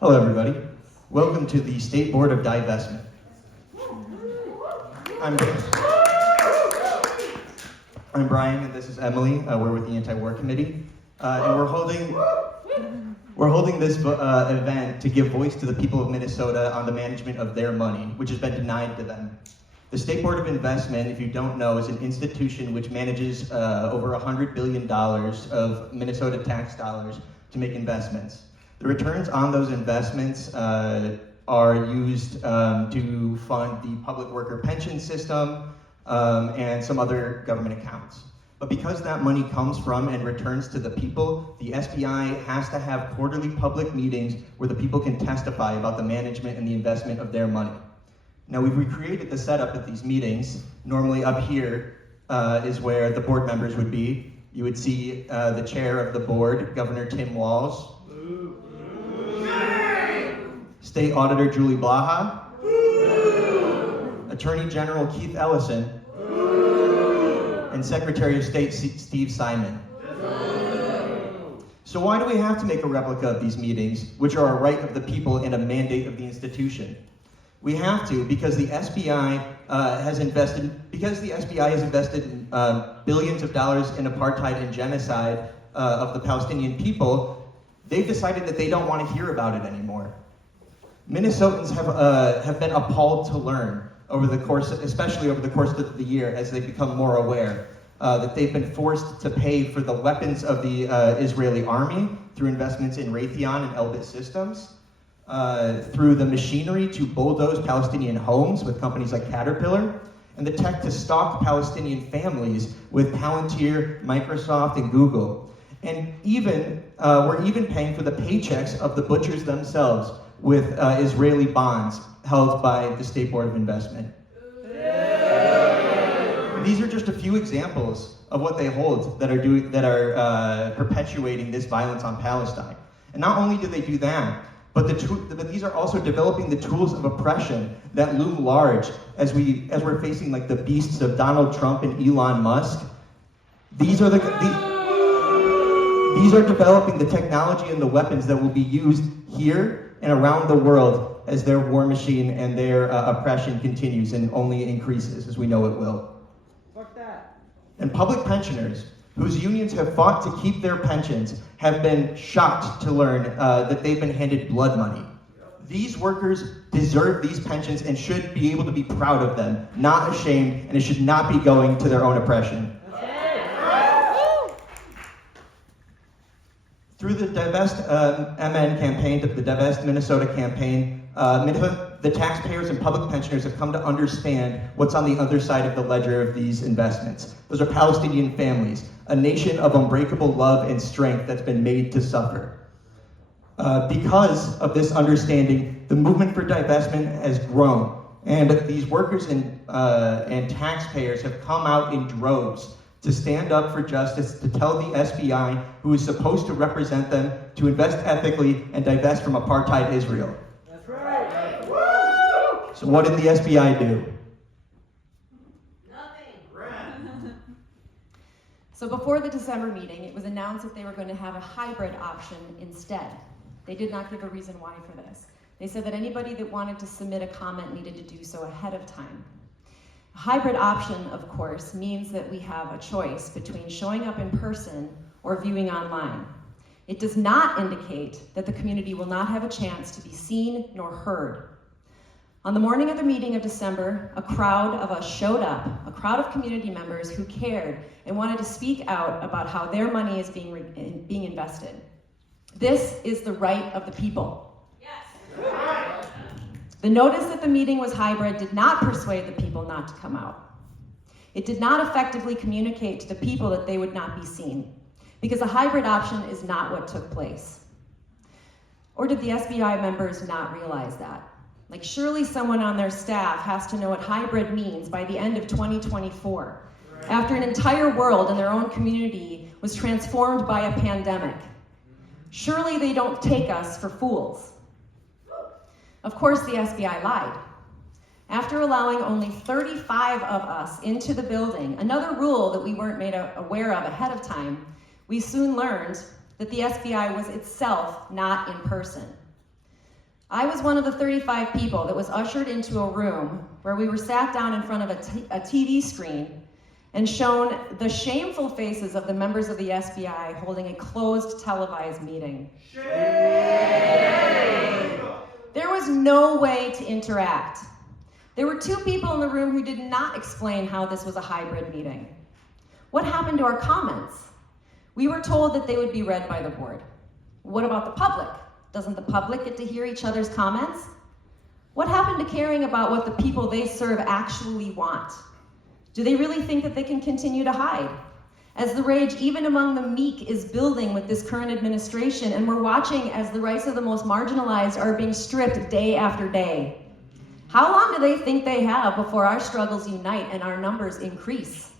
Hello, everybody. Welcome to the State Board of Divestment. I'm Brian, and this is Emily. We're with the Anti-War Committee, and we're holding this event to give voice to the people of Minnesota on the management of their money, which has been denied to them. The State Board of Divestment, if you don't know, is an institution which manages over $100 billion of Minnesota tax dollars to make investments. The returns on those investments are used to fund the public worker pension system and some other government accounts. But because that money comes from and returns to the people, the SBI has to have quarterly public meetings where the people can testify about the management and the investment of their money. Now, we've recreated the setup at these meetings. Normally up here is where the board members would be. You would see the chair of the board, Governor Tim Walz, State Auditor Julie Blaha, Attorney General Keith Ellison, and Secretary of State Steve Simon. So why do we have to make a replica of these meetings, which are a right of the people and a mandate of the institution? We have to because the SBI has invested billions of dollars in apartheid and genocide of the Palestinian people. They've decided that they don't want to hear about it anymore. Minnesotans have been appalled to learn especially over the course of the year, as they become more aware that they've been forced to pay for the weapons of the Israeli army through investments in Raytheon and Elbit systems, through the machinery to bulldoze Palestinian homes with companies like Caterpillar, and the tech to stalk Palestinian families with Palantir, Microsoft, and Google. And we're even paying for the paychecks of the butchers themselves with Israeli bonds held by the State Board of Investment. These are just a few examples of what they hold that are perpetuating this violence on Palestine. And not only do they do that, but these are also developing the tools of oppression that loom large as we're facing like the beasts of Donald Trump and Elon Musk. These are developing the technology and the weapons that will be used here and around the world as their war machine and their oppression continues and only increases, as we know it will. Fuck that. And public pensioners, whose unions have fought to keep their pensions, have been shocked to learn that they've been handed blood money. These workers deserve these pensions and should be able to be proud of them, not ashamed, and it should not be going to their own oppression. Through the Divest MN campaign, the Divest Minnesota campaign, the taxpayers and public pensioners have come to understand what's on the other side of the ledger of these investments. Those are Palestinian families, a nation of unbreakable love and strength that's been made to suffer. Because of this understanding, the movement for divestment has grown, and these workers and taxpayers have come out in droves to stand up for justice, to tell the SBI, who is supposed to represent them, to invest ethically and divest from apartheid Israel. That's right. So what did the SBI do? Nothing. So before the December meeting, it was announced that they were going to have a hybrid option instead. They did not give a reason why for this. They said that anybody that wanted to submit a comment needed to do so ahead of time. A hybrid option, of course, means that we have a choice between showing up in person or viewing online. It does not indicate that the community will not have a chance to be seen nor heard. On the morning of the meeting of December, a crowd of us showed up, a crowd of community members who cared and wanted to speak out about how their money is being invested. This is the right of the people. Yes. The notice that the meeting was hybrid did not persuade the people not to come out. It did not effectively communicate to the people that they would not be seen, because a hybrid option is not what took place. Or did the SBI members not realize that? Like, surely someone on their staff has to know what hybrid means by the end of 2024, after an entire world and their own community was transformed by a pandemic. Surely they don't take us for fools. Of course, the SBI lied. After allowing only 35 of us into the building, another rule that we weren't made aware of ahead of time, we soon learned that the SBI was itself not in person. I was one of the 35 people that was ushered into a room where we were sat down in front of a TV screen and shown the shameful faces of the members of the SBI holding a closed televised meeting. Shame! There was no way to interact. There were two people in the room who did not explain how this was a hybrid meeting. What happened to our comments? We were told that they would be read by the board. What about the public? Doesn't the public get to hear each other's comments? What happened to caring about what the people they serve actually want? Do they really think that they can continue to hide? As the rage, even among the meek, is building with this current administration, and we're watching as the rights of the most marginalized are being stripped day after day. How long do they think they have before our struggles unite and our numbers increase?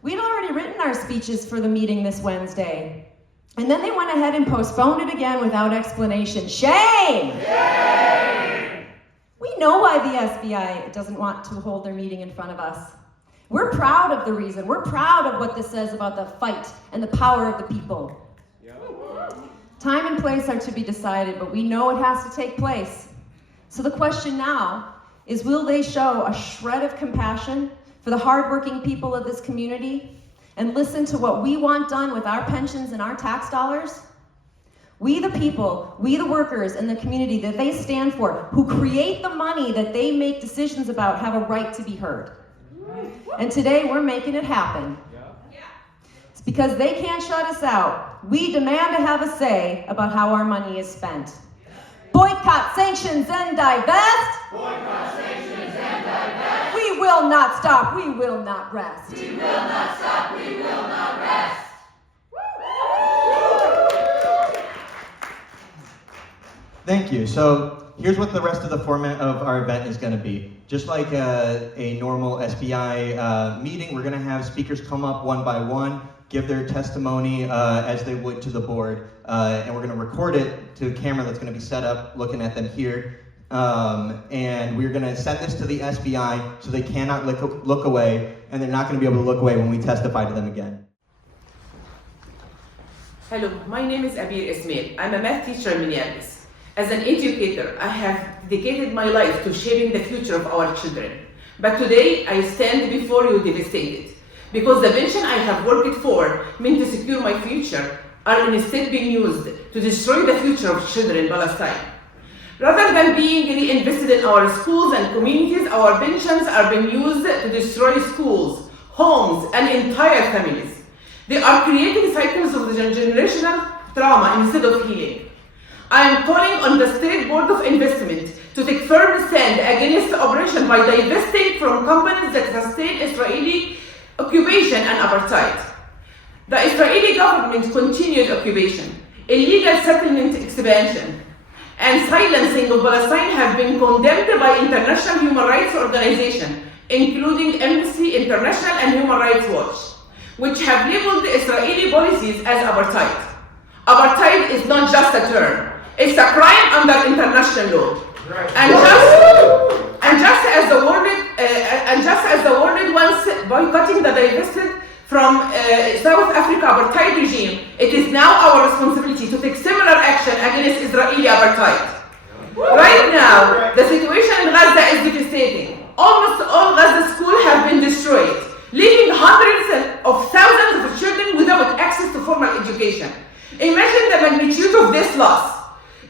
We'd already written our speeches for the meeting this Wednesday. And then they went ahead and postponed it again without explanation. Shame! Shame! We know why the SBI doesn't want to hold their meeting in front of us. We're proud of the reason. We're proud of what this says about the fight and the power of the people. Time and place are to be decided, but we know it has to take place. So the question now is, will they show a shred of compassion for the hardworking people of this community and listen to what we want done with our pensions and our tax dollars? We the people, we the workers in the community that they stand for, who create the money that they make decisions about, have a right to be heard. And today we're making it happen. It's because they can't shut us out. We demand to have a say about how our money is spent. Boycott, sanctions, and divest. Boycott, sanctions, and divest. We will not stop. We will not rest. We will not stop. We will not rest. Thank you. So here's what the rest of the format of our event is going to be. Just like a normal SBI meeting, we're going to have speakers come up one by one, give their testimony as they would to the board, and we're going to record it to a camera that's going to be set up looking at them here. And we're going to send this to the SBI so they cannot look away, and they're not going to be able to look away when we testify to them again. Hello, my name is Abir Ismail. I'm a math teacher in Minneapolis. As an educator, I have dedicated my life to shaping the future of our children. But today, I stand before you devastated, because the pension I have worked for, meant to secure my future, are instead being used to destroy the future of children in Palestine. Rather than being reinvested in our schools and communities, our pensions are being used to destroy schools, homes, and entire families. They are creating cycles of generational trauma instead of healing. I am calling on the State Board of Divestment to take firm stand against the operation by divesting from companies that sustain Israeli occupation and apartheid. The Israeli government continued occupation, illegal settlement expansion, and silencing of Palestine have been condemned by international human rights organizations, including Amnesty International and Human Rights Watch, which have labeled the Israeli policies as apartheid. Apartheid is not just a term. It's a crime under international law. And just as the warning ones boycotting the divested from South Africa apartheid regime, it is now our responsibility to take similar action against Israeli apartheid. Right now, the situation in Gaza is devastating. Almost all Gaza schools have been destroyed, leaving hundreds of thousands of children without access to formal education. Imagine the magnitude of this loss.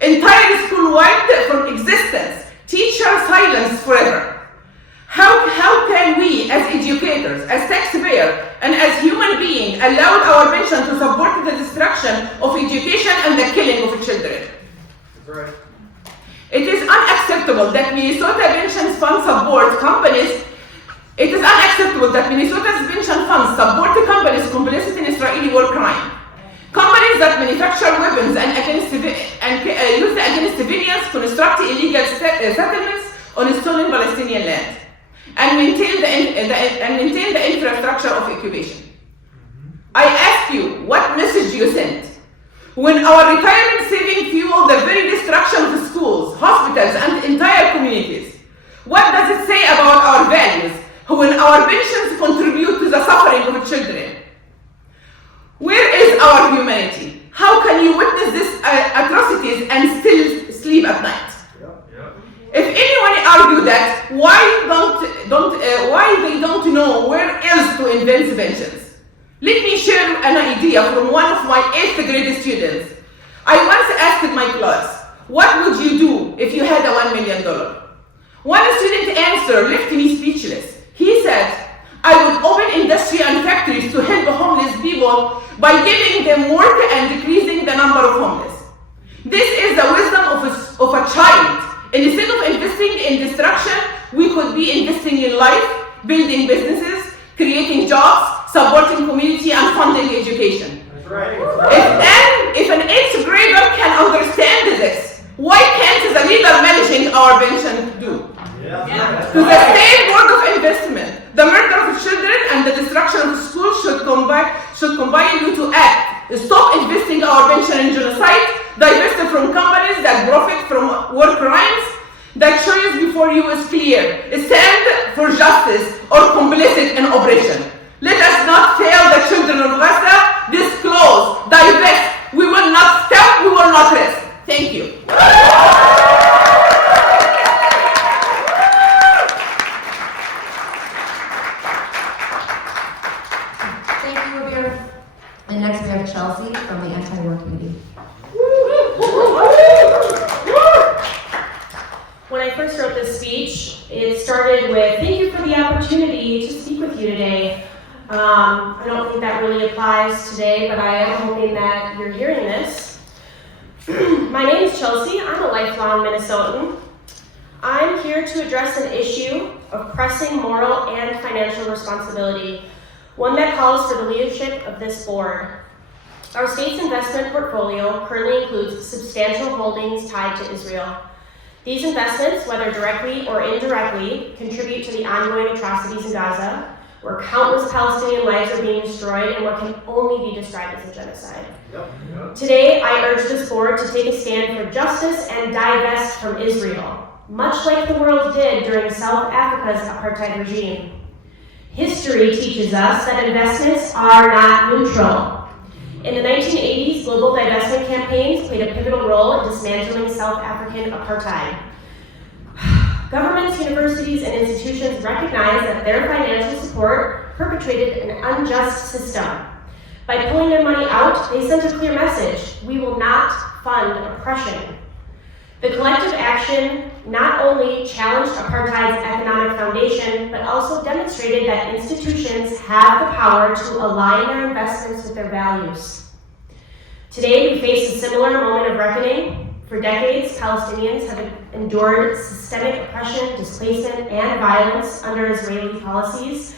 Entire school wiped from existence, teacher silenced forever. How can we, as educators, as taxpayers, and as human beings, allow our pension to support the destruction of education and the killing of children? Right. It is unacceptable that Minnesota pension fund support companies. It is unacceptable that Minnesota's pension funds support companies complicit in Israeli war crime. Companies that manufacture weapons and use against civilians, construct illegal settlements on stolen Palestinian land, and maintain the infrastructure of occupation. I ask you, what message you sent when our retirement saving fuel the very destruction of schools, hospitals, and entire communities? What does it say about our values when our pensions contribute to the suffering of children? Where is our humanity? How can you witness these atrocities and still my class, what would you do if you had a $1 million? One student answered, left me speechless. He said, I would open industry and factories to help homeless people by giving them work and decreasing the number of homeless. This is the wisdom of a child. Instead of investing in destruction, we could be investing in life, building businesses, creating jobs, supporting community, and funding education. That's right. If an 8th grader can understand this, why can't the leader managing our pension do? To the State Board of Divestment, the murder of children and the destruction of schools should combine you to act. Stop investing our pension in genocide, divest from companies that profit from war crimes. The choice before you is clear. Stand for justice or complicit in oppression. Let us not fail the children of Gaza. Disclose, divest. We will not stop, we will not rest. Thank you. Thank you, Abir. And next we have Chelsea from the Anti-War Committee. When I first wrote this speech, it started with, thank you for the opportunity to speak with you today. I don't think that really applies today, but I am hoping that you're hearing this. My name is Chelsea. I'm a lifelong Minnesotan. I'm here to address an issue of pressing moral and financial responsibility, one that calls for the leadership of this board. Our state's investment portfolio currently includes substantial holdings tied to Israel. These investments, whether directly or indirectly, contribute to the ongoing atrocities in Gaza, where countless Palestinian lives are being destroyed and what can only be described as a genocide. Today, I urge this board to take a stand for justice and divest from Israel, much like the world did during South Africa's apartheid regime. History teaches us that investments are not neutral. In the 1980s, global divestment campaigns played a pivotal role in dismantling South African apartheid. Governments, universities, and institutions recognize that their financial support perpetrated an unjust system. By pulling their money out, they sent a clear message: we will not fund oppression. The collective action not only challenged apartheid's economic foundation, but also demonstrated that institutions have the power to align their investments with their values. Today, we face a similar moment of reckoning. For decades, Palestinians have endured systemic oppression, displacement, and violence under Israeli policies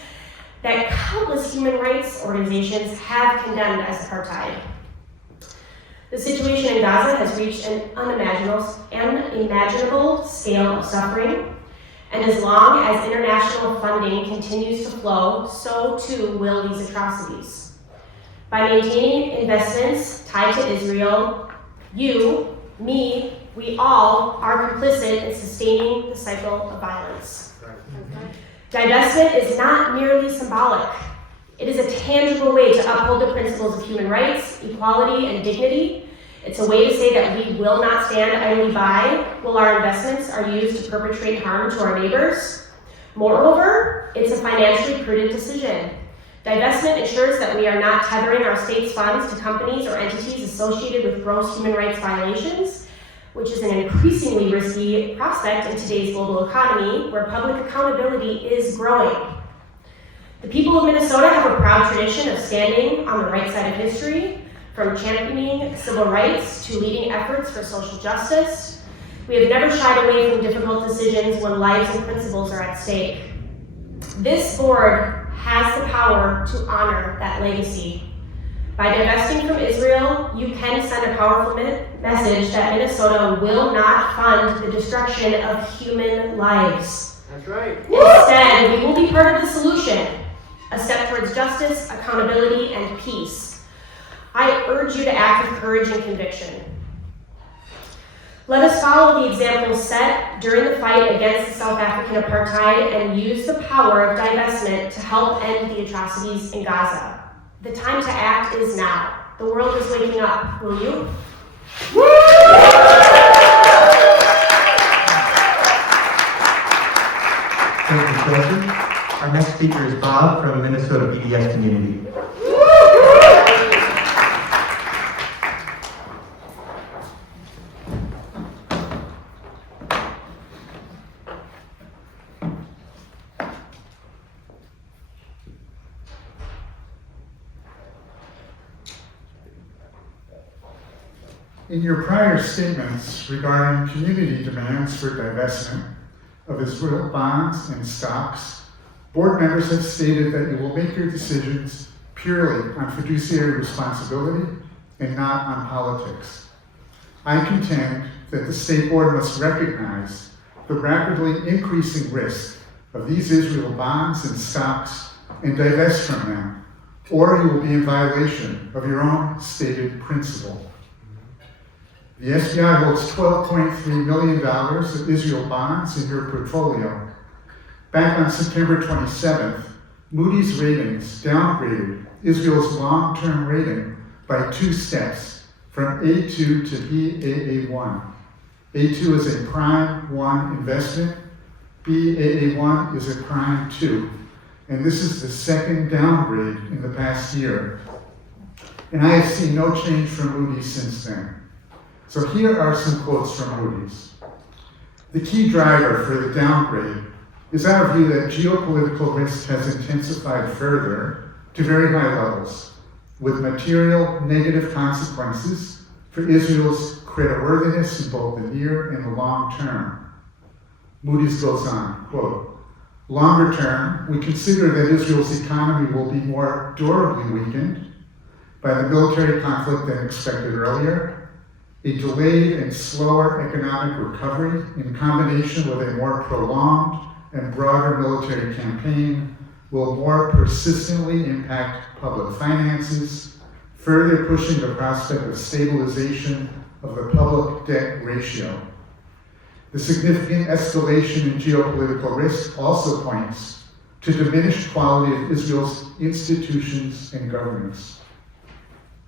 that countless human rights organizations have condemned as apartheid. The situation in Gaza has reached an unimaginable scale of suffering, and as long as international funding continues to flow, so too will these atrocities. By maintaining investments tied to Israel, you, me, we all are complicit in sustaining the cycle of violence. Divestment is not merely symbolic. It is a tangible way to uphold the principles of human rights, equality, and dignity. It's a way to say that we will not stand idly by while our investments are used to perpetrate harm to our neighbors. Moreover, it's a financially prudent decision. Divestment ensures that we are not tethering our state's funds to companies or entities associated with gross human rights violations, which is an increasingly risky prospect in today's global economy where public accountability is growing. The people of Minnesota have a proud tradition of standing on the right side of history, from championing civil rights to leading efforts for social justice. We have never shied away from difficult decisions when lives and principles are at stake. This board has the power to honor that legacy. By divesting from Israel, you can send a powerful message that Minnesota will not fund the destruction of human lives. That's right. Instead, we will be part of the solution, a step towards justice, accountability, and peace. I urge you to act with courage and conviction. Let us follow the example set during the fight against the South African apartheid and use the power of divestment to help end the atrocities in Gaza. The time to act is now. The world is waking up. Will you? Thank you, Chelsea. Our next speaker is Bob from Minnesota BDS Community. In your prior statements regarding community demands for divestment of Israel bonds and stocks, board members have stated that you will make your decisions purely on fiduciary responsibility and not on politics. I contend that the State Board must recognize the rapidly increasing risk of these Israel bonds and stocks and divest from them, or you will be in violation of your own stated principle. The SBI holds $12.3 million of Israel bonds in your portfolio. Back on September 27th, Moody's Ratings downgraded Israel's long-term rating by 2 steps from A2 to Baa1. A2 is a prime 1 investment, Baa1 is a prime 2, and this is the second downgrade in the past year. And I have seen no change from Moody's since then. So here are some quotes from Moody's. The key driver for the downgrade is our view that geopolitical risk has intensified further to very high levels, with material negative consequences for Israel's creditworthiness in both the near and the long term. Moody's goes on, quote, longer term, we consider that Israel's economy will be more durably weakened by the military conflict than expected earlier. A delayed and slower economic recovery in combination with a more prolonged and broader military campaign will more persistently impact public finances, further pushing the prospect of stabilization of the public debt ratio. The significant escalation in geopolitical risk also points to diminished quality of Israel's institutions and governance.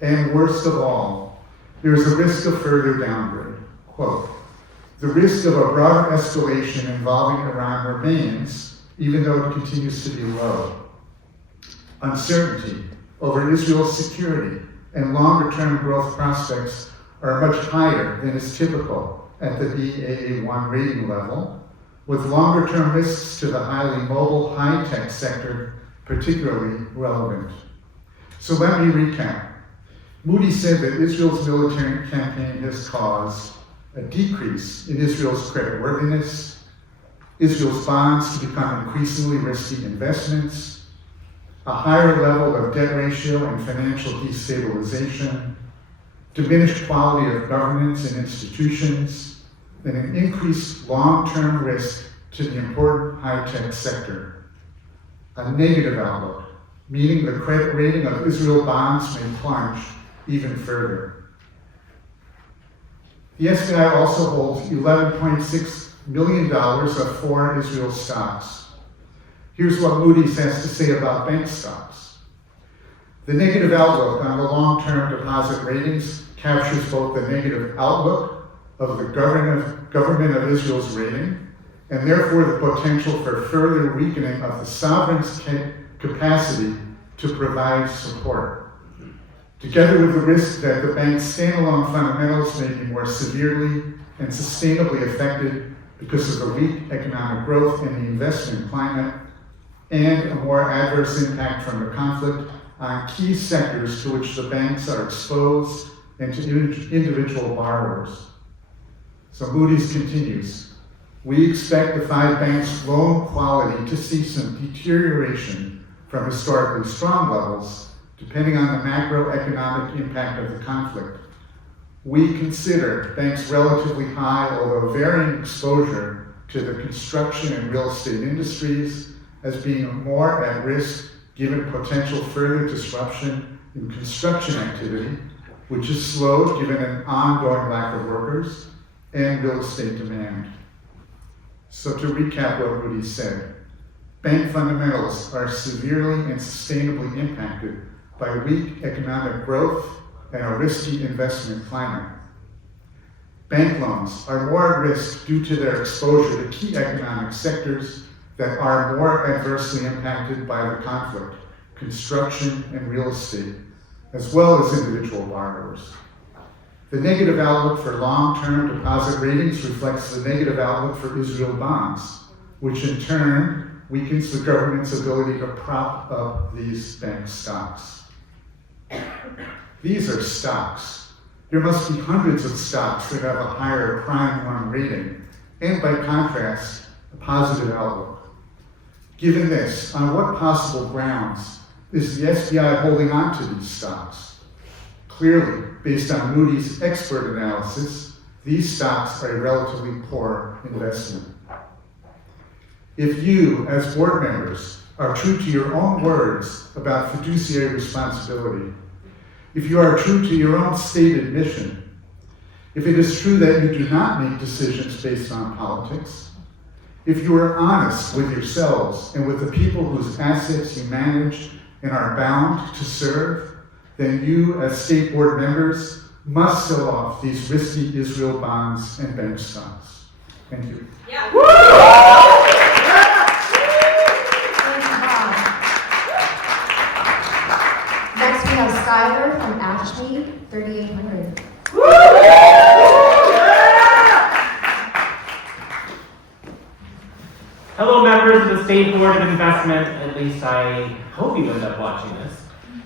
And worst of all, there is a risk of further downgrade. Quote, the risk of a broader escalation involving Iran remains, even though it continues to be low. Uncertainty over Israel's security and longer-term growth prospects are much higher than is typical at the Baa1 rating level, with longer-term risks to the highly mobile high-tech sector particularly relevant. So let me recap. Moody's said that Israel's military campaign has caused a decrease in Israel's creditworthiness, Israel's bonds to become increasingly risky investments, a higher level of debt ratio and financial destabilization, diminished quality of governance and institutions, and an increased long-term risk to the important high-tech sector. A negative outlook, meaning the credit rating of Israel bonds may plunge even further. The SBI also holds $11.6 million of foreign Israel stocks. Here's what Moody's has to say about bank stocks. The negative outlook on the long-term deposit ratings captures both the negative outlook of the government of Israel's rating, and therefore the potential for further weakening of the sovereign's capacity to provide support, together with the risk that the bank's standalone fundamentals may be more severely and sustainably affected because of the weak economic growth in the investment climate and a more adverse impact from the conflict on key sectors to which the banks are exposed and to individual borrowers. So Moody's continues, we expect the 5 banks' loan quality to see some deterioration from historically strong levels, depending on the macroeconomic impact of the conflict. We consider banks' relatively high, although varying exposure to the construction and real estate industries as being more at risk given potential further disruption in construction activity, which is slowed given an ongoing lack of workers, and real estate demand. So to recap what Moody's said, bank fundamentals are severely and sustainably impacted by weak economic growth and a risky investment climate. Bank loans are more at risk due to their exposure to key economic sectors that are more adversely impacted by the conflict, construction and real estate, as well as individual borrowers. The negative outlook for long-term deposit ratings reflects the negative outlook for Israel bonds, which in turn weakens the government's ability to prop up these bank stocks. These are stocks. There must be hundreds of stocks that have a higher Prime 1 rating, and by contrast, a positive outlook. Given this, on what possible grounds is the SBI holding on to these stocks? Clearly, based on Moody's expert analysis, these stocks are a relatively poor investment. If you, as board members, are true to your own words about fiduciary responsibility, if you are true to your own stated mission, if it is true that you do not make decisions based on politics, if you are honest with yourselves and with the people whose assets you manage and are bound to serve, then you, as state board members, must sell off these risky Israel bonds and bank stocks. Thank you. Yeah. Next, we have Skylar from AFSCME 3800. Hello, members of the State Board of Divestment. At least I hope you end up watching this.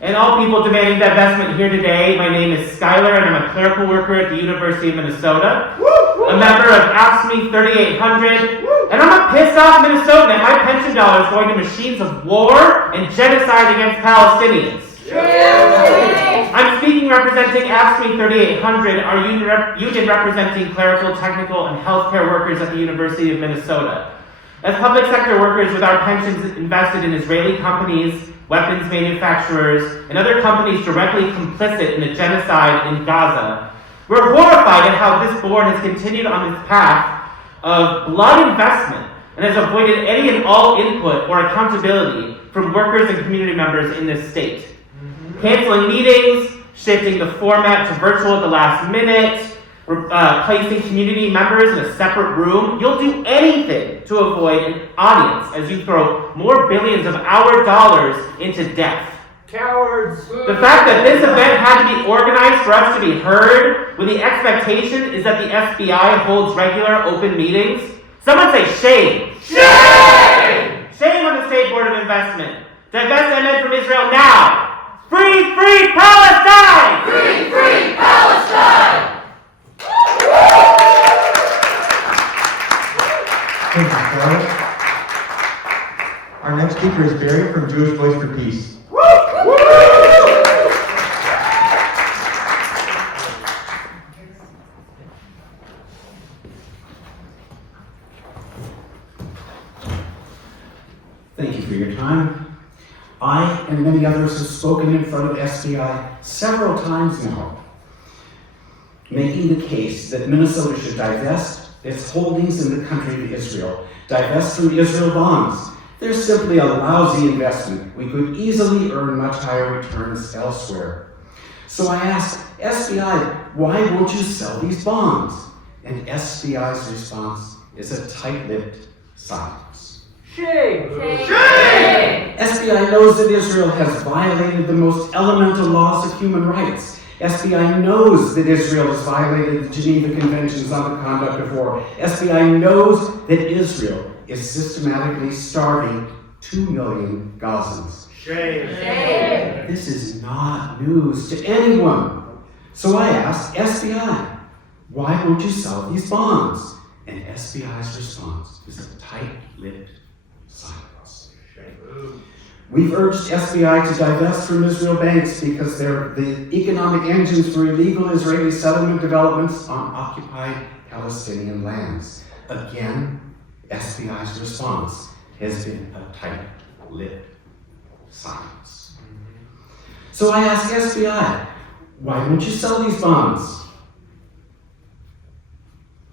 And all people demanding divestment here today, my name is Skylar, and I'm a clerical worker at the University of Minnesota. A member of AFSCME 3800. And I'm a pissed off Minnesotan that my pension dollars going to machines of war and genocide against Palestinians. I'm speaking representing AFSCME 3800, our union representing clerical, technical, and healthcare workers at the University of Minnesota. As public sector workers with our pensions invested in Israeli companies, weapons manufacturers, and other companies directly complicit in the genocide in Gaza, we're horrified at how this board has continued on this path of blood investment and has avoided any and all input or accountability from workers and community members in this state. Canceling meetings, shifting the format to virtual at the last minute, placing community members in a separate room. You'll do anything to avoid an audience as you throw more billions of our dollars into death. Cowards! The fact that this event had to be organized for us to be heard when the expectation is that the SBI holds regular open meetings. Someone say shame. Shame! Shame on the State Board of Investment. Divest MN from Israel now. Free, free Palestine! Free, free Palestine! Thank you, Charlotte. Our next speaker is Barry from Jewish Voice for Peace. Thank you for your time. I and many others have spoken in front of SBI several times now, making the case that Minnesota should divest its holdings in the country of Israel, divest from Israel bonds. They're simply a lousy investment. We could easily earn much higher returns elsewhere. So I asked SBI, why won't you sell these bonds? And SBI's response is a tight-lipped silence. Shame! Shame! SBI knows that Israel has violated the most elemental laws of human rights. SBI knows that Israel has violated the Geneva Conventions on the Conduct of War. SBI knows that Israel is systematically starving 2 million Gazans. Shame! Shame! This is not news to anyone. So I asked SBI, why won't you sell these bonds? And SBI's response is a tight-lipped silence. We've urged SBI to divest from Israel banks because they're the economic engines for illegal Israeli settlement developments on occupied Palestinian lands. Again, SBI's response has been a tight-lipped silence. So I asked SBI, why don't you sell these bonds?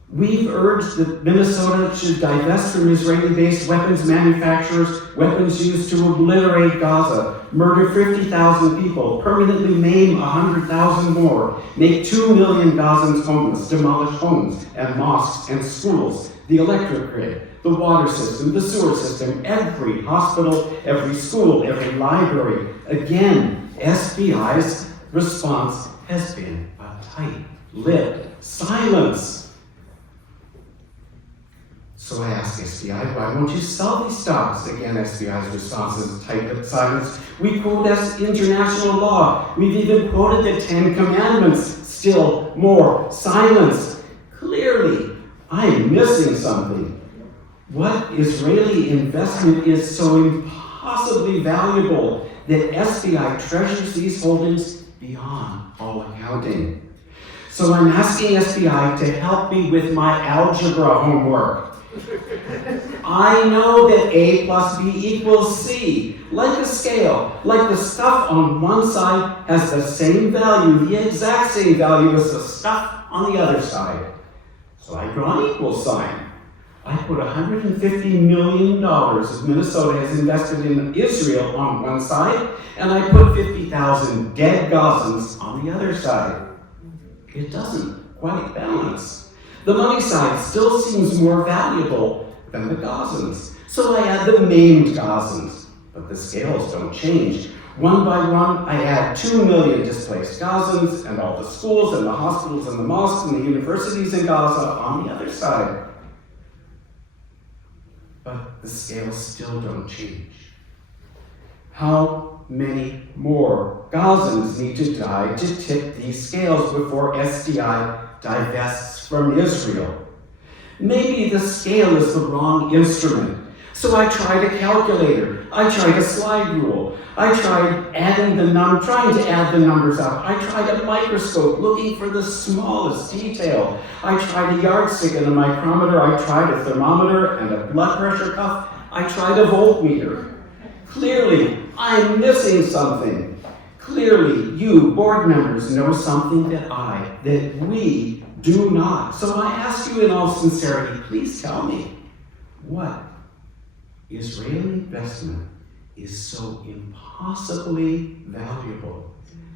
We've urged that Minnesota should divest from Israeli-based weapons manufacturers, weapons used to obliterate Gaza, murder 50,000 people, permanently maim 100,000 more, make 2 million Gazans homeless, demolish homes and mosques and schools, the electric grid, the water system, the sewer system, every hospital, every school, every library. Again, SBI's response has been a tight-lipped silence. So I asked SBI, why won't you sell these stocks? Again, SBI's response is tight-lipped silence. We quote as international law. We've even quoted the 10 Commandments. still more silence. Clearly, I'm missing something. What Israeli investment is so impossibly valuable that SBI treasures these holdings beyond all accounting? So I'm asking SBI to help me with my algebra homework. I know that A plus B equals C, like a scale, like the stuff on one side has the same value, the exact same value as the stuff on the other side. So I draw an equal sign. I put $150 million of Minnesota has invested in Israel on one side, and I put 50,000 dead Gazans on the other side. It doesn't quite balance. The money side still seems more valuable than the Gazans. So I add the maimed Gazans, but the scales don't change. One by one, I add 2 million displaced Gazans and all the schools and the hospitals and the mosques and the universities in Gaza on the other side. But the scales still don't change. How many more Gazans need to die to tip these scales before SDI divests from Israel? Maybe the scale is the wrong instrument. So I tried a calculator. I tried a slide rule. I tried trying to add the numbers up. I tried a microscope looking for the smallest detail. I tried a yardstick and a micrometer. I tried a thermometer and a blood pressure cuff. I tried a voltmeter. Clearly, I'm missing something. Clearly, you, board members, know something that we do not. So I ask you in all sincerity, please tell me, what Israeli investment is so impossibly valuable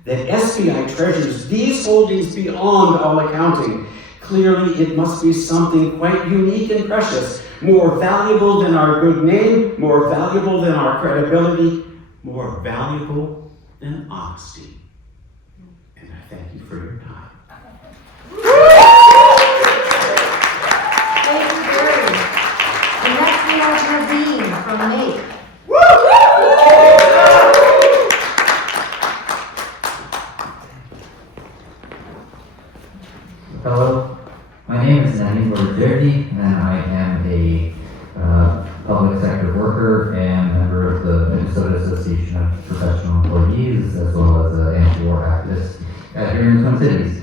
that SBI treasures these holdings beyond all accounting? Clearly, it must be something quite unique and precious, more valuable than our good name, more valuable than our credibility, more valuable than honesty. And I thank you for your time. Thank you, Barry. And next we have Naveen from Nate. Hello, my name is Naveen Borderdi, and I am a public sector worker and member of the Minnesota Association of Professional Employees, as well as an anti-war activist here in the Twin Cities.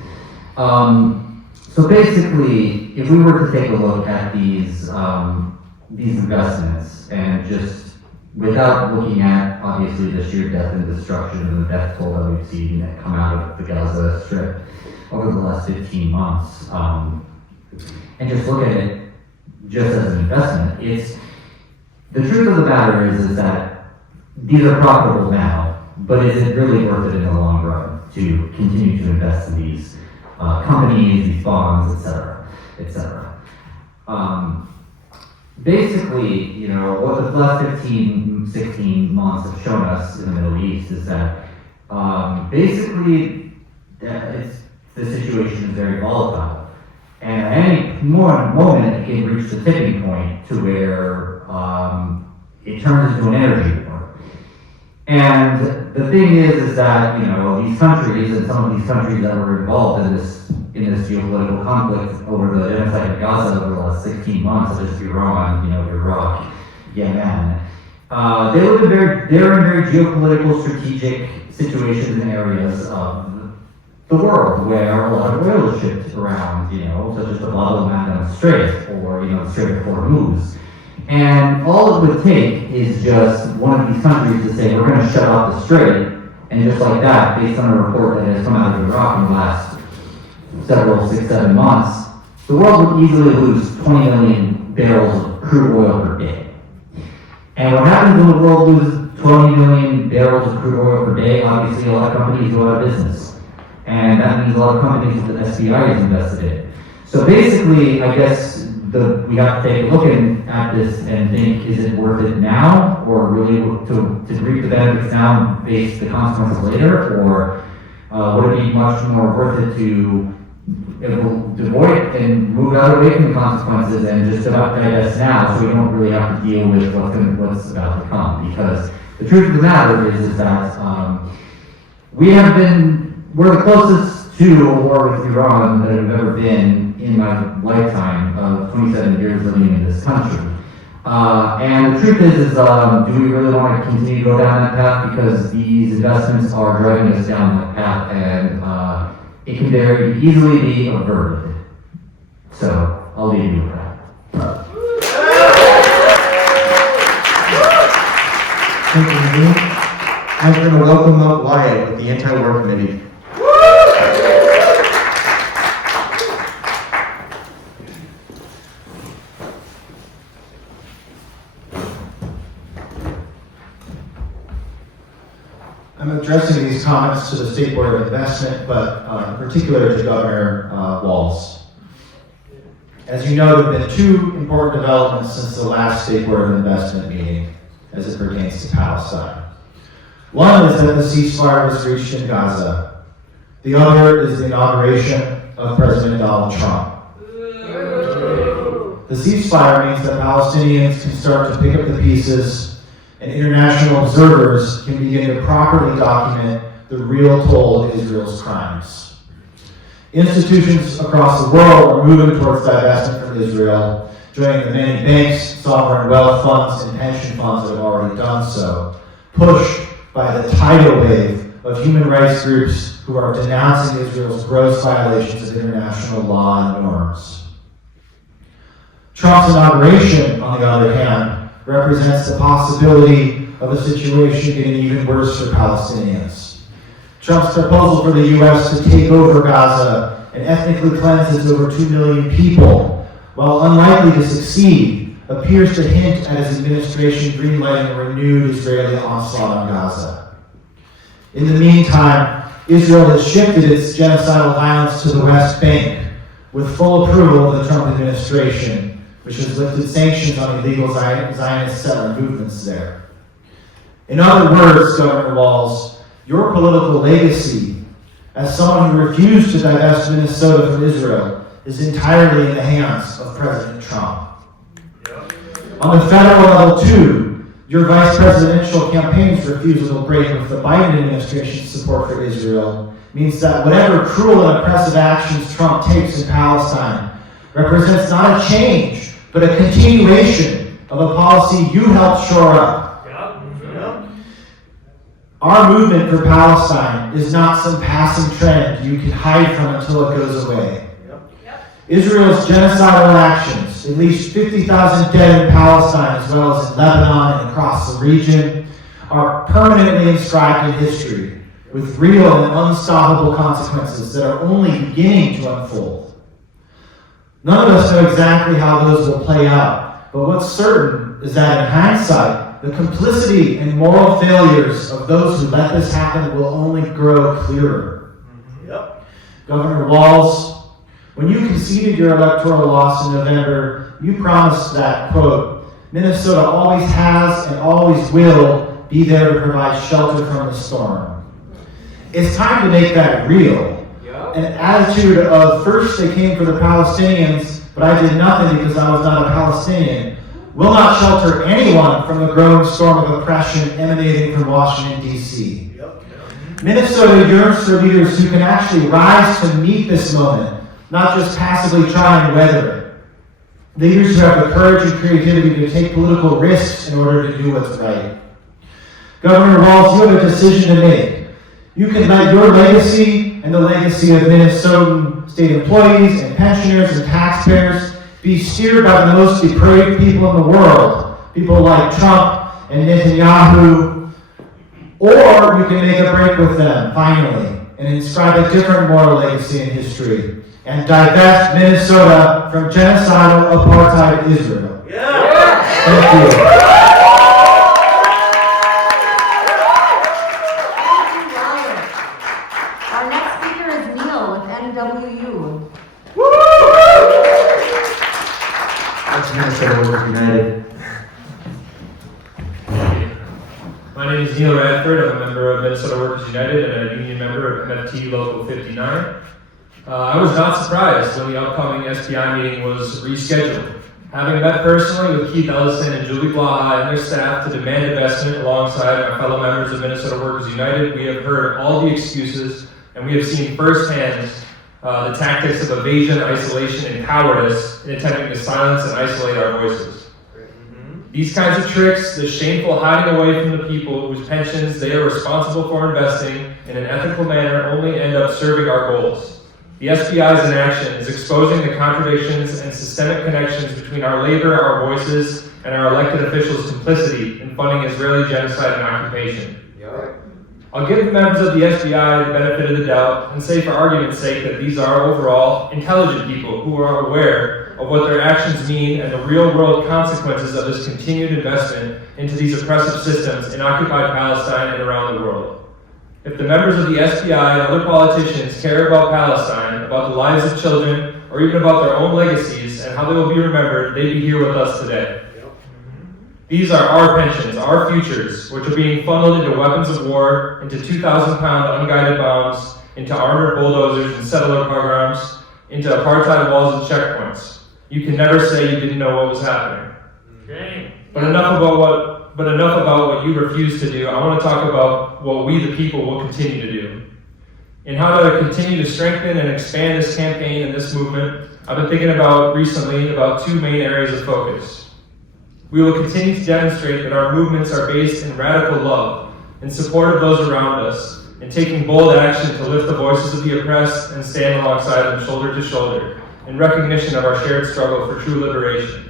So basically, if we were to take a look at these investments and just without looking at obviously the sheer death and destruction and the death toll that we've seen that come out of the Gaza Strip over the last 15 months, and just look at it just as an investment, the truth of the matter is that these are profitable now, but is it really worth it in the long run to continue to invest in these companies, these bonds, et cetera? Basically, what the last 15, 16 months have shown us in the Middle East is that basically the situation is very volatile. And at any moment, it can reach the tipping point to where it turns into an energy war. And the thing is that, these countries and some of these countries that were involved in this geopolitical conflict over the genocide of Gaza over the last 16 months, such as Iran, Iraq, Yemen, they're in very geopolitical, strategic situations and areas of the world where a lot of oil is shipped around, such as the Bab el-Mandeb Strait or, the Strait of Hormuz. And all it would take is just one of these countries to say, we're going to shut off the strait, and just like that, based on a report that has come out of Iraq in the last 6-7 months, the world would easily lose 20 million barrels of crude oil per day. And what happens when the world loses 20 million barrels of crude oil per day? Obviously, a lot of companies go out of business. And that means a lot of companies that SBI is invested in. So basically, I guess we have to take a look at this and think, is it worth it now, or really to reap the benefits now and face the consequences later, or would it be much more worth it to avoid and move out away from the consequences and just about divest now, so we don't really have to deal with what's about to come? Because the truth of the matter is that we're the closest to a war with Iran that have ever been in my lifetime of 27 years living in this country. And the truth is do we really want to continue to go down that path? Because these investments are driving us down that path, and it can very easily be averted. So I'll leave you with that. Thank you, Nadine. I'm going to welcome up Wyatt with the Anti-War Committee. I'm addressing these comments to the State Board of Divestment, but in particular to Governor Walz. As you know, there have been two important developments since the last State Board of Divestment meeting as it pertains to Palestine. One is that the ceasefire was reached in Gaza. The other is the inauguration of President Donald Trump. The ceasefire means that Palestinians can start to pick up the pieces and international observers can begin to properly document the real toll of Israel's crimes. Institutions across the world are moving towards divestment from Israel, joining the many banks, sovereign wealth funds, and pension funds that have already done so, pushed by the tidal wave of human rights groups who are denouncing Israel's gross violations of international law and norms. Trump's inauguration, on the other hand, represents the possibility of a situation getting even worse for Palestinians. Trump's proposal for the U.S. to take over Gaza and ethnically cleanse its over 2 million people, while unlikely to succeed, appears to hint at his administration greenlighting a renewed Israeli onslaught on Gaza. In the meantime, Israel has shifted its genocidal violence to the West Bank with full approval of the Trump administration, which has lifted sanctions on illegal Zionist settler movements there. In other words, Governor Walz, your political legacy as someone who refused to divest Minnesota from Israel is entirely in the hands of President Trump. On the federal level, too, your vice presidential campaign's refusal to break with the Biden administration's support for Israel means that whatever cruel and oppressive actions Trump takes in Palestine represents not a change, but a continuation of a policy you helped shore up. Our movement for Palestine is not some passing trend you can hide from until it goes away. Israel's genocidal actions, at least 50,000 dead in Palestine as well as in Lebanon and across the region, are permanently inscribed in history with real and unstoppable consequences that are only beginning to unfold. None of us know exactly how those will play out, but what's certain is that in hindsight, the complicity and moral failures of those who let this happen will only grow clearer. Governor Walz, when you conceded your electoral loss in November, you promised that, quote, Minnesota always has and always will be there to provide shelter from the storm. It's time to make that real. An attitude of first they came for the Palestinians, but I did nothing because I was not a Palestinian, will not shelter anyone from the growing storm of oppression emanating from Washington, D.C. Minnesota yearns for leaders who can actually rise to meet this moment, not just passively try and weather it. Leaders who have the courage and creativity to take political risks in order to do what's right. Governor Walz, you have a decision to make. You can let your legacy and the legacy of Minnesotan state employees and pensioners and taxpayers be steered by the most depraved people in the world, people like Trump and Netanyahu, or you can make a break with them, finally, and inscribe a different moral legacy in history, and divest Minnesota from genocidal apartheid Israel. Thank you. Our next speaker is Neil with NWU. That's Minnesota Workers United. My name is Neil Radford. I'm a member of Minnesota Workers United and a union member of MFT Local 59. I was not surprised when the upcoming SPI meeting was rescheduled. Having met personally with Keith Ellison and Julie Blaha and their staff to demand divestment alongside my fellow members of Minnesota Workers United, we have heard all the excuses and we have seen firsthand the tactics of evasion, isolation, and cowardice in attempting to silence and isolate our voices. These kinds of tricks, the shameful hiding away from the people whose pensions they are responsible for investing in an ethical manner, only end up serving our goals. The SBI's inaction is exposing the contradictions and systemic connections between our labor, our voices, and our elected officials' complicity in funding Israeli genocide and occupation. I'll give the members of the SBI the benefit of the doubt and say for argument's sake that these are overall intelligent people who are aware of what their actions mean and the real-world consequences of this continued investment into these oppressive systems in occupied Palestine and around the world. If the members of the SBI and other politicians care about Palestine, about the lives of children, or even about their own legacies and how they will be remembered, they'd be here with us today. These are our pensions, our futures, which are being funneled into weapons of war, into 2,000-pound unguided bombs, into armored bulldozers and settler programs, into apartheid walls and checkpoints. You can never say you didn't know what was happening. Okay. But enough about what you refuse to do. I want to talk about what we the people will continue to do. In how to continue to strengthen and expand this campaign and this movement, I've been thinking recently about two main areas of focus. We will continue to demonstrate that our movements are based in radical love, in support of those around us, in taking bold action to lift the voices of the oppressed and stand alongside them shoulder to shoulder, in recognition of our shared struggle for true liberation.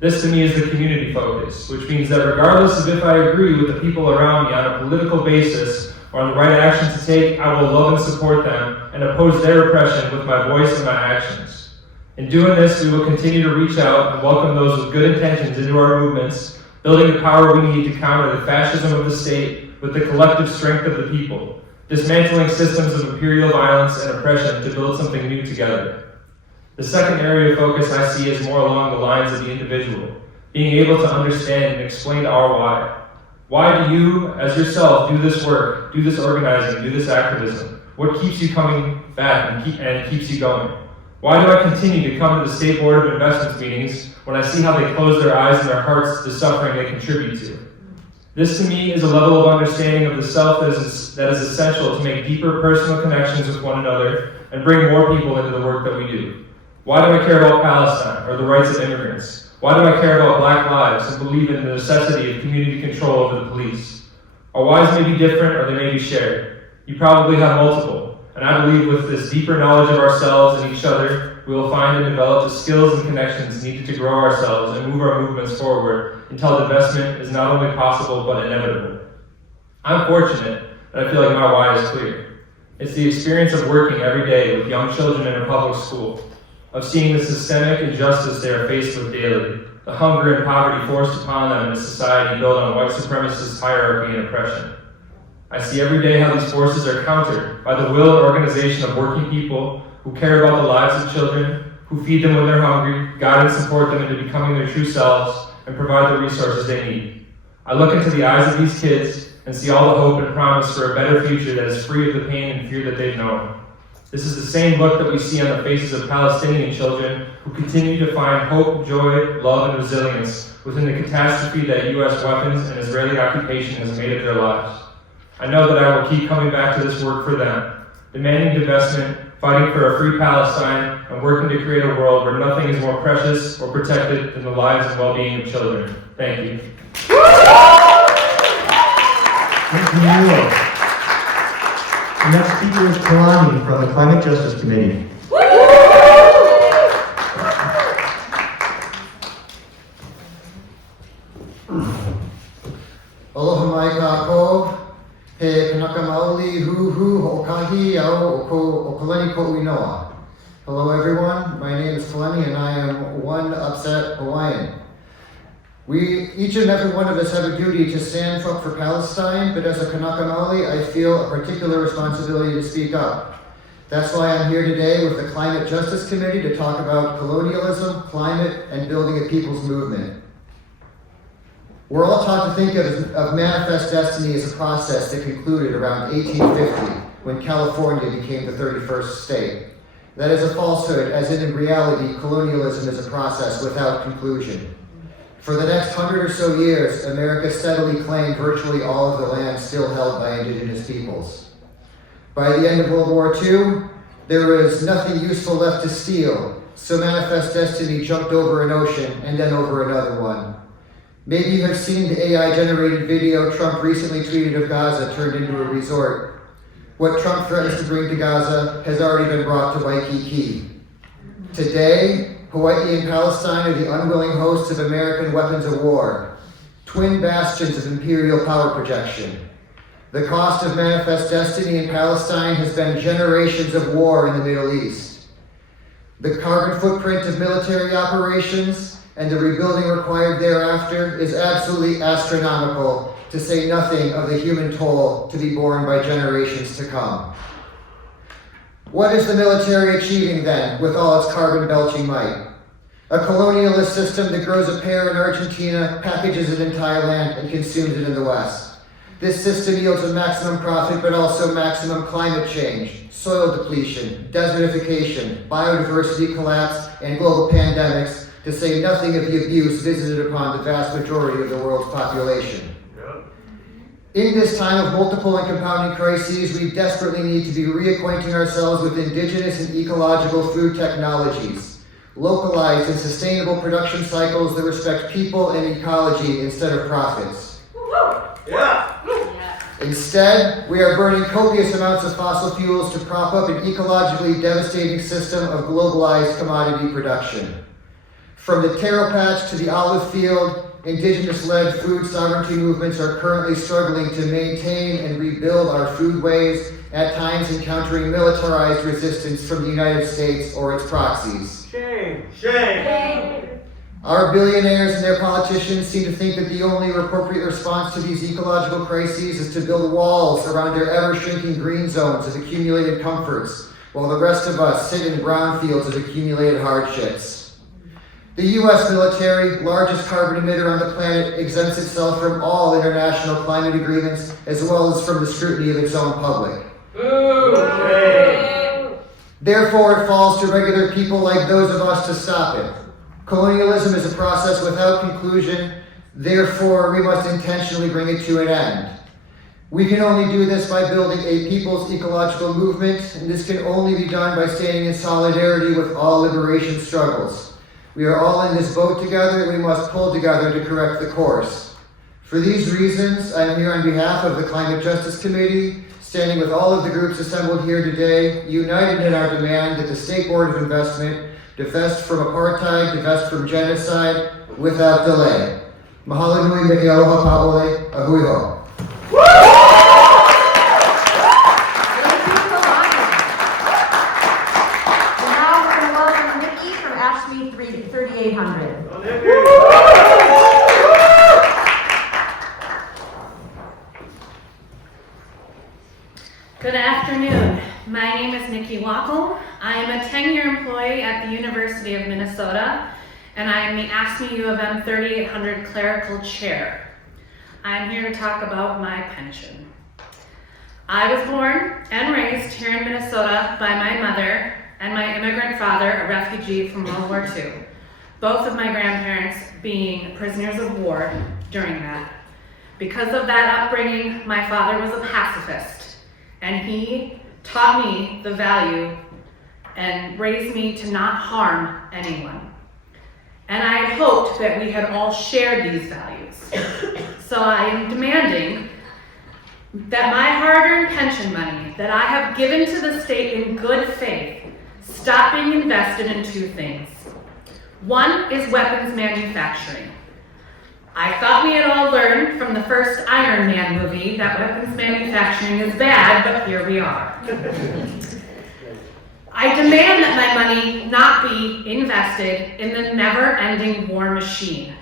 This to me is the community focus, which means that regardless of if I agree with the people around me on a political basis or on the right action to take, I will love and support them and oppose their oppression with my voice and my actions. In doing this, we will continue to reach out and welcome those with good intentions into our movements, building the power we need to counter the fascism of the state with the collective strength of the people, dismantling systems of imperial violence and oppression to build something new together. The second area of focus I see is more along the lines of the individual, being able to understand and explain our why. Why do you, as yourself, do this work, do this organizing, do this activism? What keeps you coming back and keeps you going? Why do I continue to come to the State Board of Investment meetings when I see how they close their eyes and their hearts to the suffering they contribute to? This to me is a level of understanding of the self that is essential to make deeper personal connections with one another and bring more people into the work that we do. Why do I care about Palestine or the rights of immigrants? Why do I care about Black lives and believe in the necessity of community control over the police? Our whys may be different or they may be shared. You probably have multiple. And I believe with this deeper knowledge of ourselves and each other, we will find and develop the skills and connections needed to grow ourselves and move our movements forward until divestment is not only possible but inevitable. I'm fortunate that I feel like my why is clear. It's the experience of working every day with young children in a public school, of seeing the systemic injustice they are faced with daily, the hunger and poverty forced upon them in a society built on white supremacist hierarchy and oppression. I see every day how these forces are countered by the will and organization of working people who care about the lives of children, who feed them when they're hungry, guide and support them into becoming their true selves, and provide the resources they need. I look into the eyes of these kids and see all the hope and promise for a better future that is free of the pain and fear that they've known. This is the same look that we see on the faces of Palestinian children who continue to find hope, joy, love, and resilience within the catastrophe that U.S. weapons and Israeli occupation has made of their lives. I know that I will keep coming back to this work for them, demanding divestment, fighting for a free Palestine, and working to create a world where nothing is more precious or protected than the lives and well-being of children. Thank you. Thank you. The next speaker is Kalani from the Climate Justice Committee. Aloha mai kākou. He kanaka maoli hu ho'okahi au o Kalani ko uinoa. Hello everyone, my name is Kalani and I am one upset Hawaiian. Each and every one of us have a duty to stand up for Palestine, but as a Kanaka Maoli, I feel a particular responsibility to speak up. That's why I'm here today with the Climate Justice Committee to talk about colonialism, climate, and building a people's movement. We're all taught to think of manifest destiny as a process that concluded around 1850, when California became the 31st state. That is a falsehood, as in reality, colonialism is a process without conclusion. For the next 100 or so years, America steadily claimed virtually all of the land still held by indigenous peoples. By the end of World War II, there was nothing useful left to steal, so Manifest Destiny jumped over an ocean and then over another one. Maybe you have seen the AI-generated video Trump recently tweeted of Gaza turned into a resort. What Trump threatens to bring to Gaza has already been brought to Waikiki. Today, Hawaii and Palestine are the unwilling hosts of American weapons of war, twin bastions of imperial power projection. The cost of Manifest Destiny in Palestine has been generations of war in the Middle East. The carbon footprint of military operations and the rebuilding required thereafter is absolutely astronomical, to say nothing of the human toll to be borne by generations to come. What is the military achieving then with all its carbon belching might? A colonialist system that grows a pear in Argentina, packages it in Thailand, and consumes it in the West. This system yields a maximum profit, but also maximum climate change, soil depletion, desertification, biodiversity collapse, and global pandemics, to say nothing of the abuse visited upon the vast majority of the world's population. In this time of multiple and compounding crises, we desperately need to be reacquainting ourselves with indigenous and ecological food technologies, localized and sustainable production cycles that respect people and ecology instead of profits. Instead, we are burning copious amounts of fossil fuels to prop up an ecologically devastating system of globalized commodity production. From the taro patch to the olive field, indigenous-led food sovereignty movements are currently struggling to maintain and rebuild our foodways, at times encountering militarized resistance from the United States or its proxies. Shame. Our billionaires and their politicians seem to think that the only appropriate response to these ecological crises is to build walls around their ever-shrinking green zones of accumulated comforts, while the rest of us sit in brownfields of accumulated hardships. The U.S. military, largest carbon emitter on the planet, exempts itself from all international climate agreements, as well as from the scrutiny of its own public. Therefore, it falls to regular people like those of us to stop it. Colonialism is a process without conclusion, therefore we must intentionally bring it to an end. We can only do this by building a people's ecological movement, and this can only be done by standing in solidarity with all liberation struggles. We are all in this boat together, and we must pull together to correct the course. For these reasons, I am here on behalf of the Climate Justice Committee, standing with all of the groups assembled here today, united in our demand that the State Board of Divestment divest from apartheid, divest from genocide, without delay. Mahalo nui me ke aloha pa'ole, ahui ho. Now we're going to welcome Nikki from Ashby 3800. Good afternoon. My name is Nikki Wackel. I am a 10-year employee at the University of Minnesota, and I am the AFSCME U of M 3800 clerical chair. I'm here to talk about my pension. I was born and raised here in Minnesota by my mother and my immigrant father, a refugee from World War II, both of my grandparents being prisoners of war during that. Because of that upbringing, my father was a pacifist, and he taught me the value and raised me to not harm anyone. And I had hoped that we had all shared these values. So I am demanding that my hard-earned pension money that I have given to the state in good faith stop being invested in two things. One is weapons manufacturing. I thought we had all learned from the first Iron Man movie that weapons manufacturing is bad, but here we are. I demand that my money not be invested in the never-ending war machine.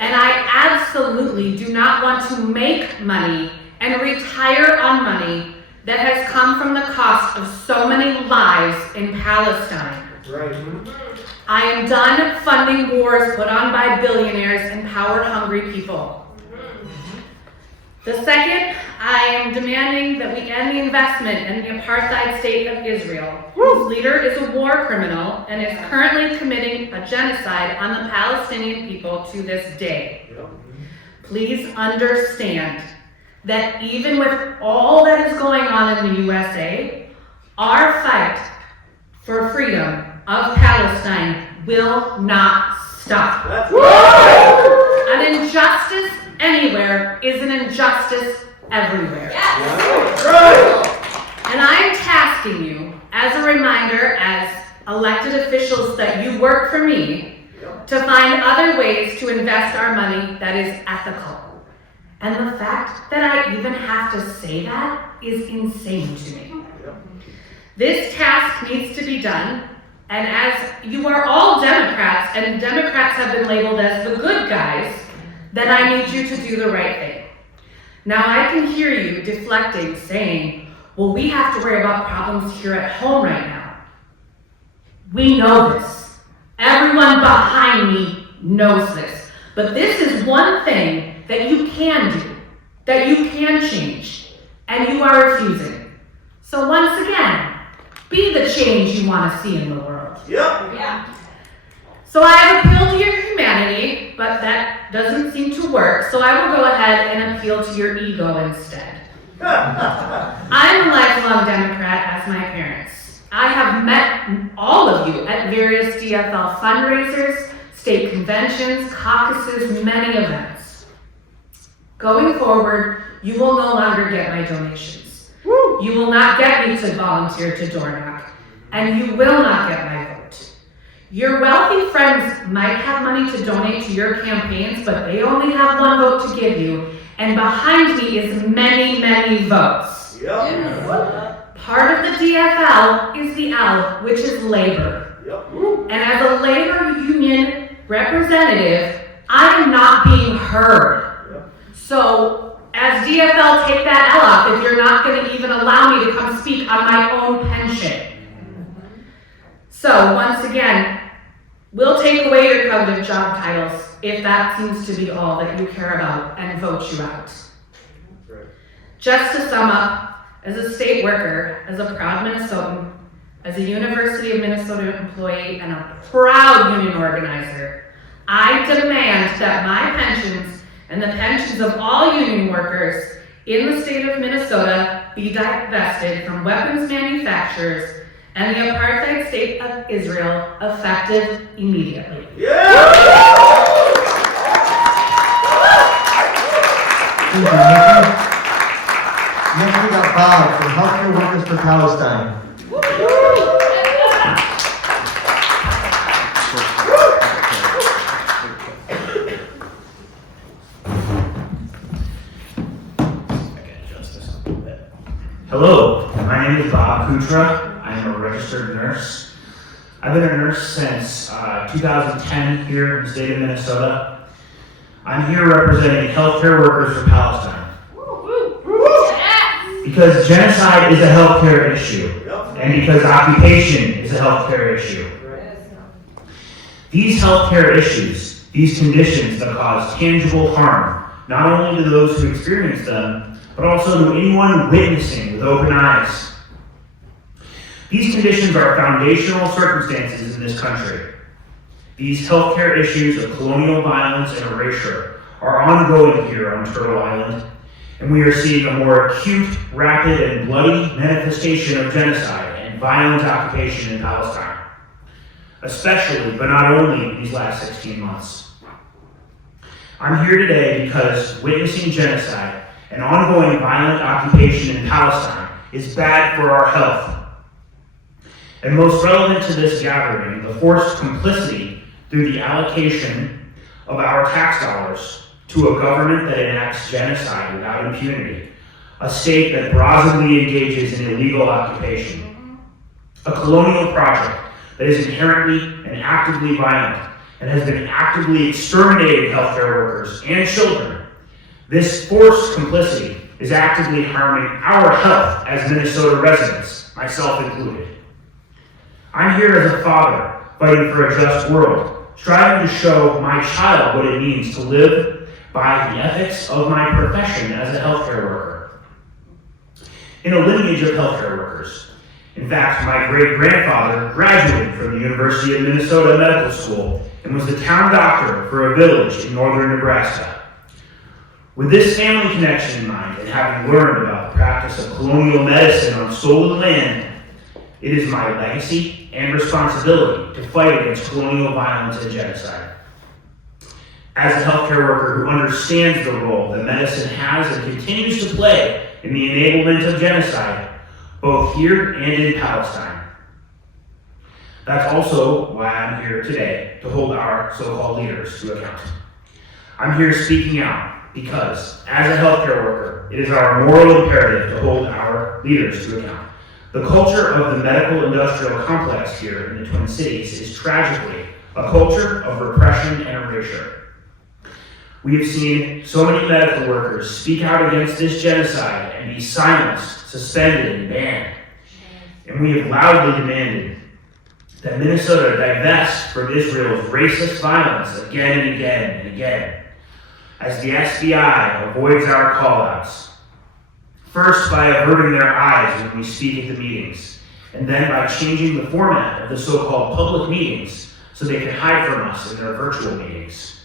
And I absolutely do not want to make money and retire on money that has come from the cost of so many lives in Palestine. Right. I am done funding wars put on by billionaires and power-hungry people. The second, I am demanding that we end the investment in the apartheid state of Israel, whose leader is a war criminal and is currently committing a genocide on the Palestinian people to this day. Please understand that even with all that is going on in the USA, our fight for freedom of Palestine will not stop. An injustice anywhere is an injustice everywhere. And I'm tasking you, as a reminder, as elected officials, that you work for me to find other ways to invest our money that is ethical. And the fact that I even have to say that is insane to me. This task needs to be done, and as you are all Democrats, and Democrats have been labeled as the good guys, then I need you to do the right thing. Now I can hear you deflecting, saying, well, we have to worry about problems here at home right now. We know this. Everyone behind me knows this. But this is one thing that you can do, that you can change, and you are refusing. So once again, be the change you want to see in the world. So I have appealed to your humanity, but that doesn't seem to work, so I will go ahead and appeal to your ego instead. I'm a lifelong Democrat, as my parents. I have met all of you at various DFL fundraisers, state conventions, caucuses, many events. Going forward, you will no longer get my donations. You will not get me to volunteer to door knock, and you will not get my vote. Your wealthy friends might have money to donate to your campaigns, but they only have one vote to give you, and behind me is many, many votes. Part of the DFL is the L, which is labor. And as a labor union representative, I am not being heard. So as DFL, take that L off if you're not going to even allow me to come speak on my own pension. So once again, we'll take away your coveted job titles if that seems to be all that you care about and vote you out. Just to sum up, as a state worker, as a proud Minnesotan, as a University of Minnesota employee, and a proud union organizer, I demand that my pensions and the pensions of all union workers in the state of Minnesota be divested from weapons manufacturers and the apartheid state of Israel effective immediately. Next we got Bob from Healthcare Workers for Palestine. Hello, my name is Bob Kutra. I am a registered nurse. I've been a nurse since 2010 here in the state of Minnesota. I'm here representing healthcare workers for Palestine. Because genocide is a healthcare issue, and because occupation is a healthcare issue. These healthcare issues, these conditions that cause tangible harm, not only to those who experience them, but also to anyone witnessing with open eyes. These conditions are foundational circumstances in this country. These healthcare issues of colonial violence and erasure are ongoing here on Turtle Island, and we are seeing a more acute, rapid, and bloody manifestation of genocide and violent occupation in Palestine, especially, but not only, these last 16 months. I'm here today because witnessing genocide and ongoing violent occupation in Palestine is bad for our health. And most relevant to this gathering, the forced complicity through the allocation of our tax dollars to a government that enacts genocide without impunity, a state that brazenly engages in illegal occupation, a colonial project that is inherently and actively violent and has been actively exterminating healthcare workers and children. This forced complicity is actively harming our health as Minnesota residents, myself included. I'm here as a father fighting for a just world, striving to show my child what it means to live by the ethics of my profession as a healthcare worker. In a lineage of healthcare workers. In fact, my great-grandfather graduated from the University of Minnesota Medical School and was the town doctor for a village in northern Nebraska. With this family connection in mind, and having learned about the practice of colonial medicine on stolen land, it is my legacy and responsibility to fight against colonial violence and genocide. As a healthcare worker who understands the role that medicine has and continues to play in the enablement of genocide, both here and in Palestine. That's also why I'm here today, to hold our so-called leaders to account. I'm here speaking out because, as a healthcare worker, it is our moral imperative to hold our leaders to account. The culture of the medical industrial complex here in the Twin Cities is tragically a culture of repression and erasure. We have seen so many medical workers speak out against this genocide and be silenced, suspended, and banned. And we have loudly demanded that Minnesota divest from Israel's racist violence again and again and again, as the SBI avoids our callouts. First by averting their eyes when we speak at the meetings, and then by changing the format of the so-called public meetings so they can hide from us in their virtual meetings,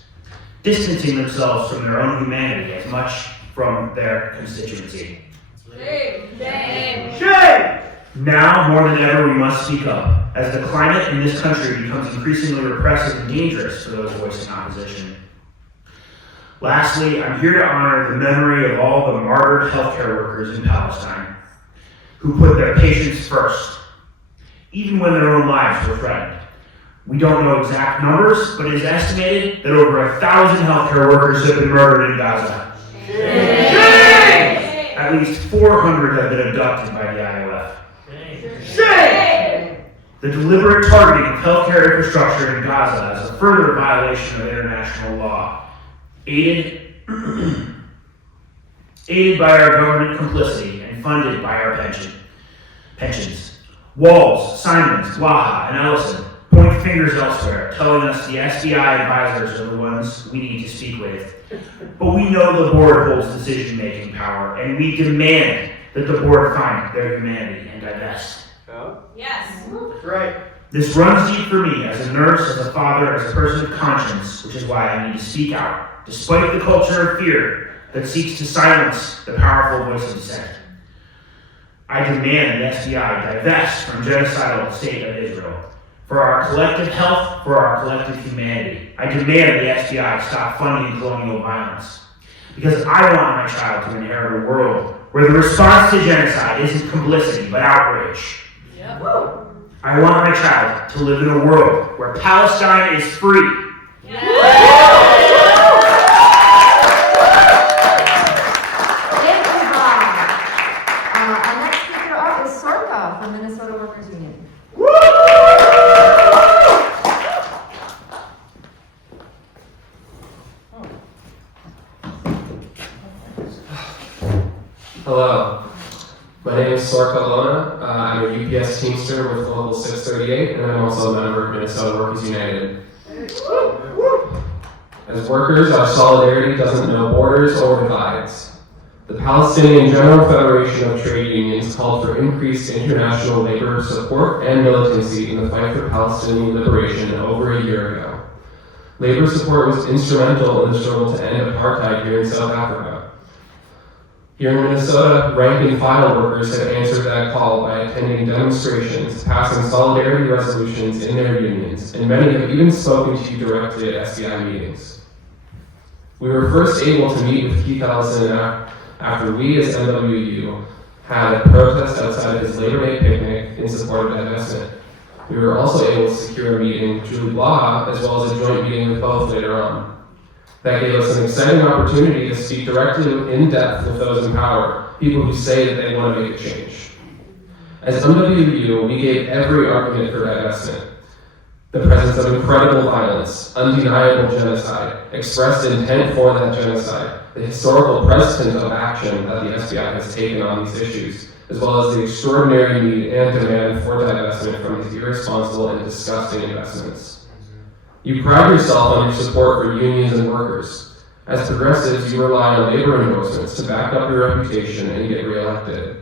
distancing themselves from their own humanity as much from their constituency. Shame! Now, more than ever, we must speak up, as the climate in this country becomes increasingly repressive and dangerous for those voicing opposition. Lastly, I'm here to honor the memory of all the martyred healthcare workers in Palestine who put their patients first, even when their own lives were threatened. We don't know exact numbers, but it is estimated that over 1,000 healthcare workers have been murdered in Gaza. Shame! At least 400 have been abducted by the IOF. Shame! The deliberate targeting of healthcare infrastructure in Gaza is a further violation of international law, aided by our government complicity and funded by our pensions. Walz, Simons, Blaha, and Ellison point fingers elsewhere, telling us the SBI advisors are the ones we need to speak with. But we know the board holds decision-making power, and we demand that the board find their humanity and divest. Yes. That's right. This runs deep for me as a nurse, as a father, as a person of conscience, which is why I need to speak out, despite the culture of fear that seeks to silence the powerful voice of dissent. I demand the SBI divest from genocidal state of Israel. For our collective health, for our collective humanity. I demand the SBI stop funding colonial violence. Because I want my child to inherit a world where the response to genocide isn't complicity, but outrage. Yep. I want my child to live in a world where Palestine is free. Thank you, Bob. Our next speaker up is Sorka from Minnesota Workers Union. Hello, my name is Sorka Lona. I'm a UPS Teamster with Local 638, and I'm also a member of Minnesota Workers United. As workers, our solidarity doesn't know borders or divides. The Palestinian General Federation of Trade Unions called for increased international labor support and militancy in the fight for Palestinian liberation over a year ago. Labor support was instrumental in the struggle to end apartheid here in South Africa. Here in Minnesota, rank and file workers have answered that call by attending demonstrations, passing solidarity resolutions in their unions, and many have even spoken to you directly at SBI meetings. We were first able to meet with Keith Ellison after we as NWU had a protest outside of his Labor Day picnic in support of divestment. We were also able to secure a meeting with Julie Blaha, as well as a joint meeting with both later on. That gave us an exciting opportunity to speak directly in depth with those in power, people who say that they want to make a change. As MWU, we gave every argument for divestment. The presence of incredible violence, undeniable genocide, expressed intent for that genocide, the historical precedent of action that the SBI has taken on these issues, as well as the extraordinary need and demand for divestment from these irresponsible and disgusting investments. You pride yourself on your support for unions and workers. As progressives, you rely on labor endorsements to back up your reputation and get reelected.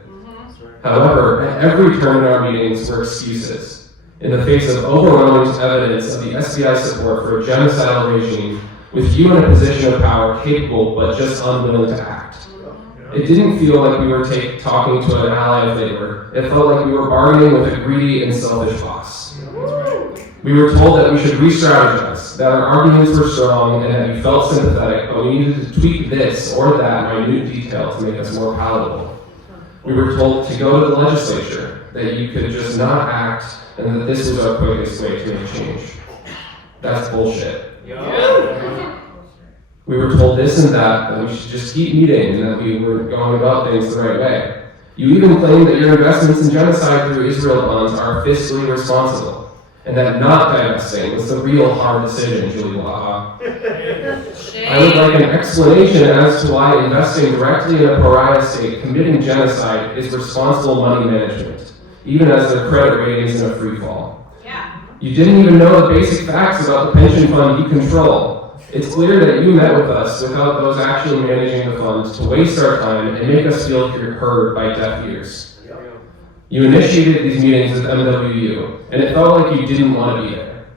However, at every turn in our meetings were excuses. in the face of overwhelming evidence of the SBI support for a genocidal regime, with you in a position of power capable but just unwilling to act. It didn't feel like we were talking to an ally of labor. It felt like we were bargaining with a greedy and selfish boss. We were told that we should re-strategize, that our arguments were strong, and that we felt sympathetic, but we needed to tweak this or that minute detail to make us more palatable. We were told to go to the legislature, that you could just not act, and that this was our quickest way to make change. That's bullshit. We were told this and that we should just keep meeting, and that we were going about things the right way. You even claimed that your investments in genocide through Israel bonds are fiscally responsible, and that not divesting was the real hard decision, Julie Blaha. I would like an explanation as to why investing directly in a pariah state committing genocide is responsible money management, even as their credit rating is in a free fall. You didn't even know the basic facts about the pension fund you control. It's clear that you met with us without those actually managing the funds to waste our time and make us feel heard by deaf ears. You initiated these meetings with MWU, and it felt like you didn't want to be there.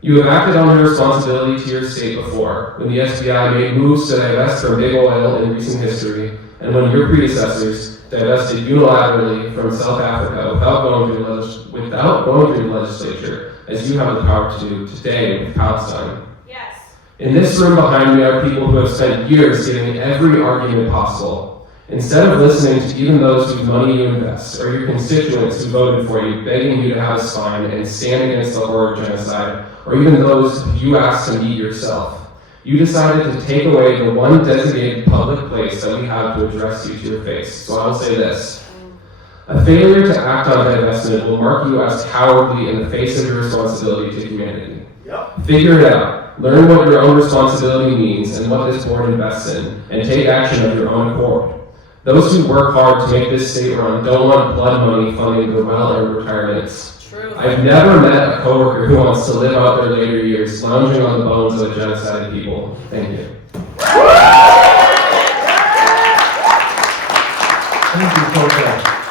You have acted on your responsibility to your state before, when the SBI made moves to divest from big oil in recent history, and when your predecessors divested unilaterally from South Africa without going through the legislature, as you have the power to do today with Palestine. In this room behind me are people who have spent years giving every argument possible. Instead of listening to even those whose money you invest, or your constituents who voted for you, begging you to have a spine and stand against the horror of genocide, or even those you asked to meet yourself, you decided to take away the one designated public place that we have to address you to your face. So I will say this. A failure to act on divestment will mark you as cowardly in the face of your responsibility to humanity. Figure it out. Learn what your own responsibility means and what this board invests in, and take action of your own accord. Those who work hard to make this state run don't want blood money funding their well-earned retirements. I've never met a coworker who wants to live out their later years lounging on the bones of a genocided people. Thank you. Thank you, Coach.